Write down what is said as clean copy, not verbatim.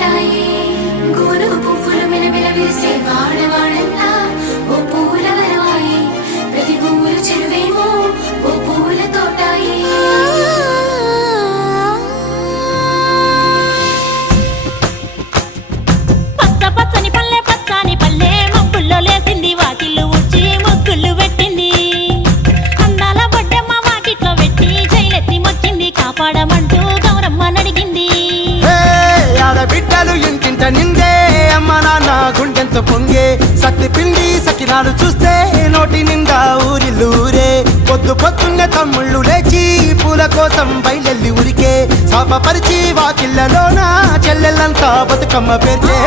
తోటాయి గోను పువ్వులు మిలమిల విరిసే వాడవాడంతా ఓ పూల వరవాయి ప్రతి పువ్వులు చెరువేమో ఓ పూల తోటాయి పచ్చ పచ్చని పల్లె పచ్చని పల్లె మబ్బుల్లో లేసింది వాకిళ్ళు ఊడ్చి ముగ్గులు పెట్టింది అందాల బొడ్డమ్మ వాకిట్లో పెట్టి జైలెత్తి మొక్కింది కాపాడమంటూ గౌరమ్మ నడిగింది ఆడబిడ్డలు ఇంటింట నిందే అమ్మ నాన్న గుండెంతో పొంగే సత్తి పిండి సకినాలు చూస్తే నోటి నిండా ఊరిల్లూరే పొద్దు పొద్దున్నే తమ్ముళ్ళు లేచి పూల కోసం బయలెల్లి ఉరికే శాపపరిచి వాకిళ్ళలోన చెల్లెళ్ళంతా బతుకమ్మ పేర్చే